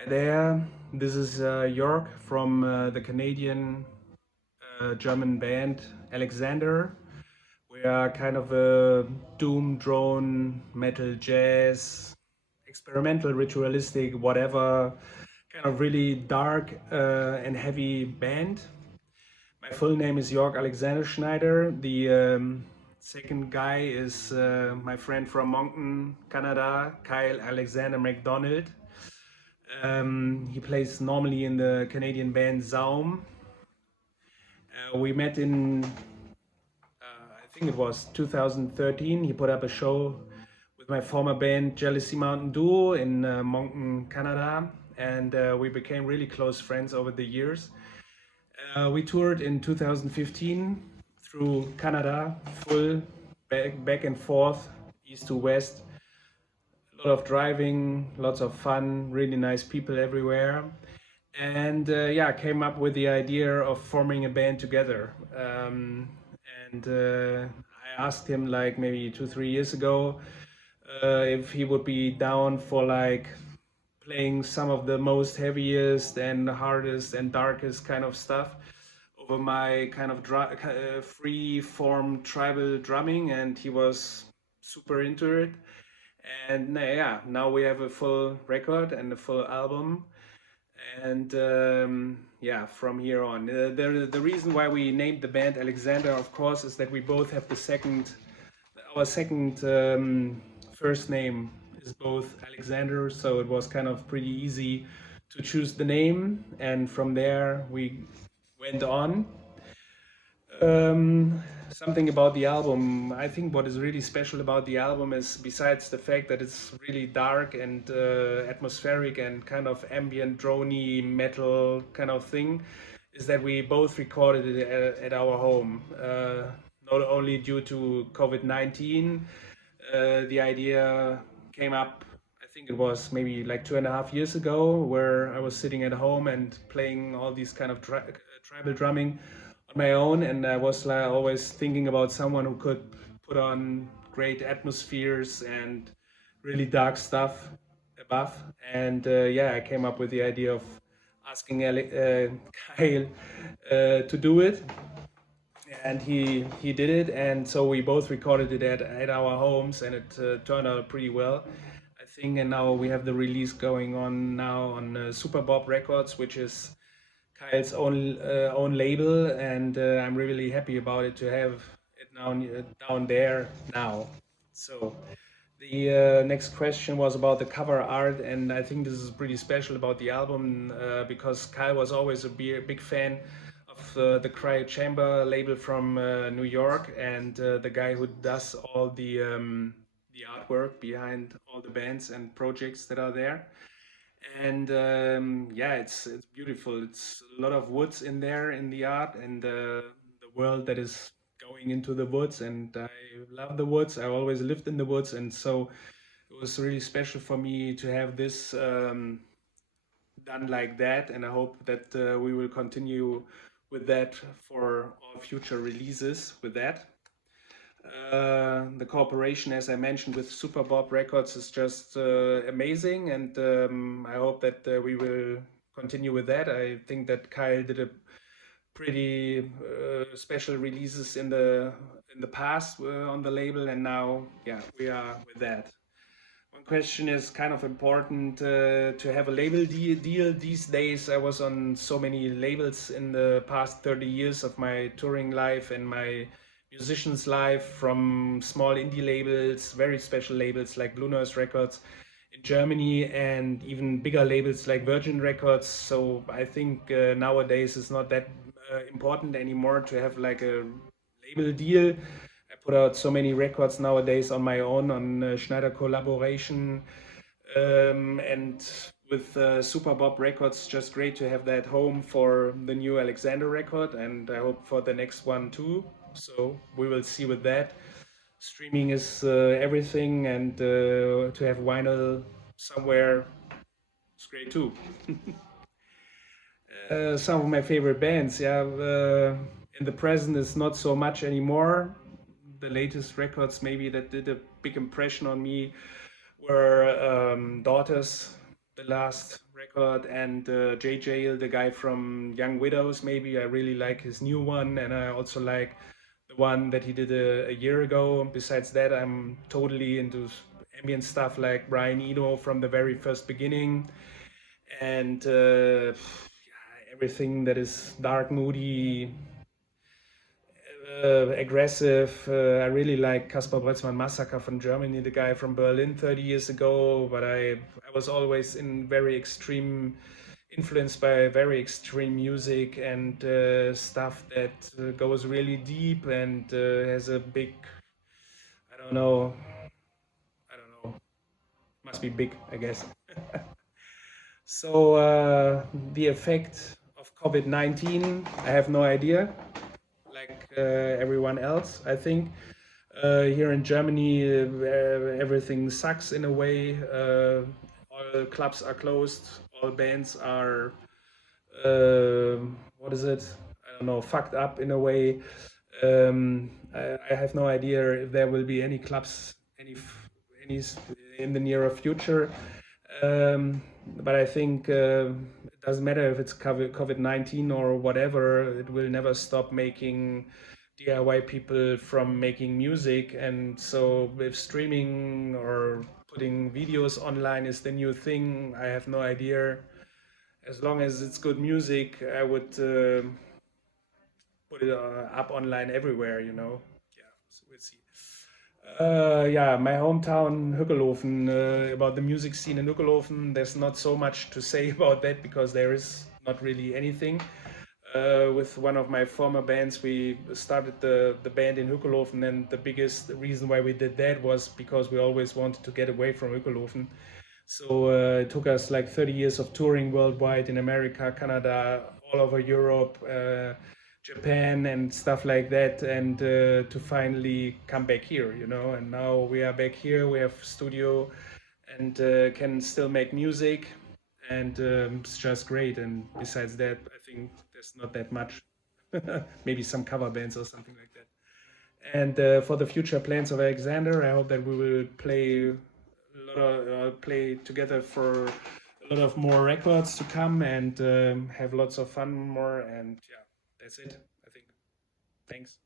Hi there, this is Jörg from the Canadian German band Alexander. We are kind of a doom drone, metal, jazz, experimental, ritualistic, whatever, kind of really dark and heavy band. My full name is Jörg Alexander Schneider. The second guy is my friend from Moncton, Canada, Kyle Alexander MacDonald. He plays normally in the Canadian band Zaum. We met in, I think it was 2013. He put up a show with my former band Jealousy Mountain Duo in Moncton, Canada, and we became really close friends over the years. We toured in 2015 through Canada, full back and forth, east to west. A lot of driving, lots of fun, really nice people everywhere. And yeah, came up with the idea of forming a band together. And I asked him like maybe 2, 3 years ago if he would be down for like playing some of the most heaviest and hardest and darkest kind of stuff over my kind of free form tribal drumming, and he was super into it. And yeah, now we have a full record and a full album. And yeah, from here on, the reason why we named the band Alexander, of course, is that we both have our second first name is both Alexander, so it was kind of pretty easy to choose the name, and from there we went on. Something about the album. I think what is really special about the album is, besides the fact that it's really dark and atmospheric and kind of ambient, droney metal kind of thing, is that we both recorded it at our home. Not only due to COVID-19, the idea came up. I think it was maybe like 2.5 years ago, where I was sitting at home and playing all these kind of tribal drumming on my own, and I was like always thinking about someone who could put on great atmospheres and really dark stuff above. And yeah, I came up with the idea of asking Kyle to do it, and he did it, and so we both recorded it at our homes, and it turned out pretty well, I think. And now we have the release going on now on Super Bob Records, which is Kyle's own label, and I'm really happy about it to have it now down there now. So the next question was about the cover art, and I think this is pretty special about the album because Kyle was always a big fan of the Cryo Chamber label from New York, and the guy who does all the artwork behind all the bands and projects that are there. And yeah, it's beautiful. It's a lot of woods in there in the art, and the world that is going into the woods. And I love the woods. I always lived in the woods, and so it was really special for me to have this done like that. And I hope that we will continue with that for all future releases with that. The cooperation, as I mentioned, with Super Bob Records is just amazing, and I hope that we will continue with that. I think that Kyle did a pretty special releases in the past on the label, and now yeah, we are with that. One question is kind of important to have a label deal these days. I was on so many labels in the past 30 years of my touring life and my musician's life, from small indie labels, very special labels like Blue Noise Records in Germany, and even bigger labels like Virgin Records. So I think nowadays it's not that important anymore to have like a label deal. I put out so many records nowadays on my own on Schneider Collaboration, and with Super Bob Records, just great to have that home for the new Alexander record, and I hope for the next one too. So we will see with that. Streaming is everything, and to have vinyl somewhere is great too. Some of my favorite bands, yeah, in the present is not so much anymore. The latest records maybe that did a big impression on me were Daughters, the last record, and Jay Jail, the guy from Young Widows. Maybe I really like his new one, and I also like the one that he did a year ago. Besides that, I'm totally into ambient stuff like Brian Eno from the very first beginning, and everything that is dark, moody, aggressive. I really like Kaspar Brötzmann Massacre from Germany, the guy from Berlin 30 years ago. But I was always in very extreme, influenced by very extreme music and stuff that goes really deep and has a big, I don't know, I don't know, must be big, I guess. So the effect of COVID-19, I have no idea. Like everyone else, I think. Here in Germany, everything sucks in a way. All clubs are closed. All bands are, what is it? I don't know, fucked up in a way. I have no idea if there will be any clubs, any in the nearer future. But I think it doesn't matter if it's COVID-19 or whatever, it will never stop making DIY people from making music. And so if streaming or putting videos online is the new thing, I have no idea. As long as it's good music, I would put it up online everywhere, you know. Yeah, so we'll see. Yeah, my hometown, Hückelhofen. About the music scene in Hückelhofen, there's not so much to say about that because there is not really anything. With one of my former bands, we started the band in Hückelhofen, and the biggest reason why we did that was because we always wanted to get away from Hückelhofen. So it took us like 30 years of touring worldwide in America, Canada, all over Europe, Japan, and stuff like that, and to finally come back here, you know. And now we are back here. We have studio, and can still make music, and it's just great. And besides that, I think there's not that much. Maybe some cover bands or something like that. And for the future plans of Alexander, I hope that we will play together for a lot of more records to come, and have lots of fun more. And yeah, that's it, I think. Thanks.